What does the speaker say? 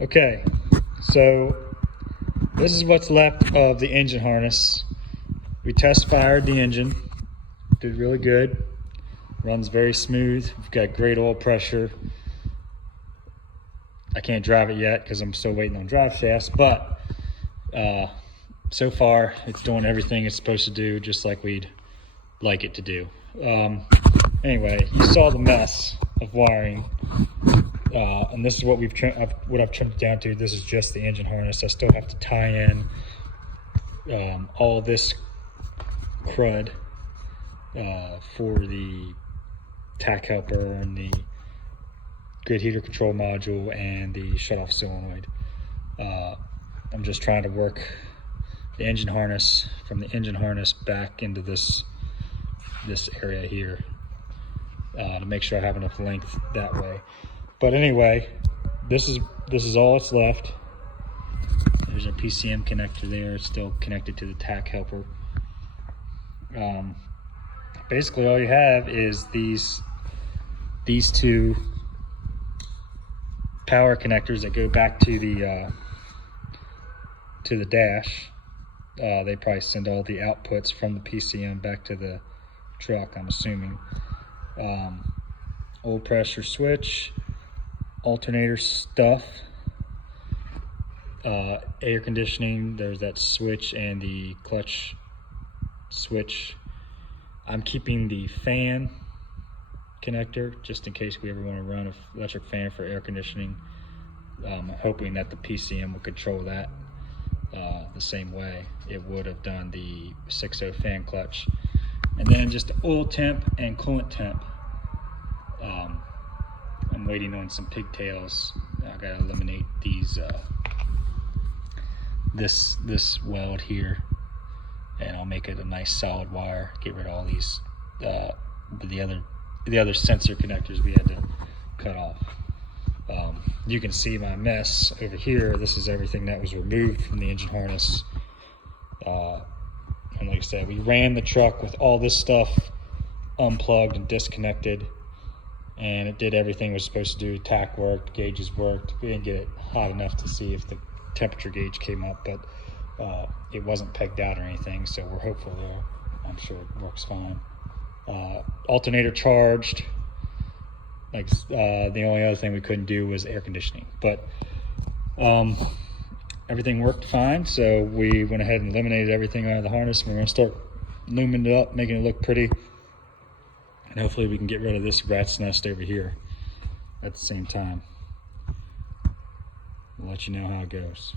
Okay, so this is what's left of the engine harness. We test fired the engine, did really good, runs very smooth. We've got great oil pressure. I can't drive it yet because I'm still waiting on drive shafts, but so far it's doing everything it's supposed to do, just like we'd like it to do. Anyway, you saw the mess of wiring, and this is what I've trimmed it down to. This is just the engine harness. I still have to tie in all this crud for the tack helper and the grid heater control module and the shutoff solenoid. I'm just trying to work the engine harness from the engine harness back into this area here to make sure I have enough length that way. But anyway, this is all that's left. There's a PCM connector there. It's still connected to the tack helper. Basically all you have is these two power connectors that go back to the dash. They probably send all the outputs from the PCM back to the truck, I'm assuming. Oil pressure switch, alternator stuff, air conditioning, there's that switch and the clutch switch. I'm keeping the fan connector just in case we ever want to run an electric fan for air conditioning. I'm hoping that the PCM will control that the same way it would have done the 6.0 fan clutch. And then just oil temp and coolant temp. I'm waiting on some pigtails. I gotta eliminate these this weld here, and I'll make it a nice solid wire. Get rid of all these the other sensor connectors we had to cut off. You can see my mess over here. This is everything that was removed from the engine harness. And like I said, we ran the truck with all this stuff unplugged and disconnected, and it did everything it was supposed to do. Tack worked, gauges worked. We didn't get it hot enough to see if the temperature gauge came up, but it wasn't pegged out or anything, so we're hopeful there. I'm sure it works fine. Alternator charged. Like the only other thing we couldn't do was air conditioning, but everything worked fine. So we went ahead and eliminated everything out of the harness. We're going to start looming it up, making it look pretty, and hopefully we can get rid of this rat's nest over here at the same time. We'll let you know how it goes.